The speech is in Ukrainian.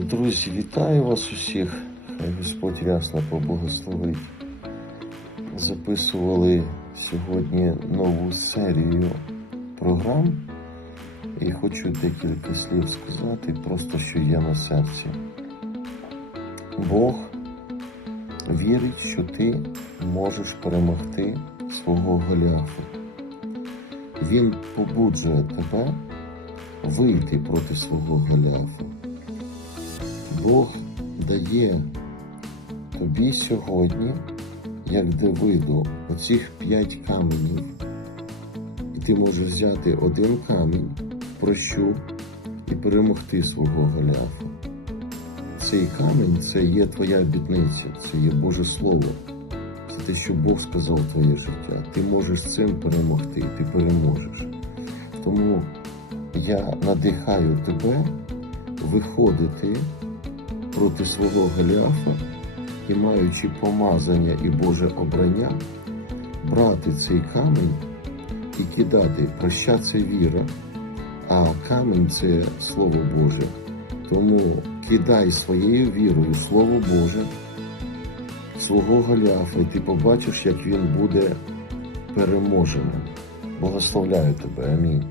Друзі, вітаю вас усіх. Хай Господь рясно поблагословить. Записували сьогодні нову серію програм і хочу декілька слів сказати, просто що є на серці. Бог вірить, що ти можеш перемогти свого Голіафа. Він побуджує тебе вийти проти свого Голіафа. Бог дає тобі сьогодні, як Давиду, оцих п'ять каменів, і ти можеш взяти один камінь, прощу і перемогти свого Голіафа. Цей камінь це є твоя обітниця, це є Боже Слово. Це те, що Бог сказав твоє життя. Ти можеш цим перемогти, ти переможеш. Тому я надихаю тебе виходити проти свого Голіафа і маючи помазання і Боже обрання, брати цей камінь і кидати. Проща це віра, а камінь це Слово Боже. Тому кидай своєю вірою Слово Боже, свого Голіафа, і ти побачиш, як він буде переможеним. Благословляю тебе. Амінь.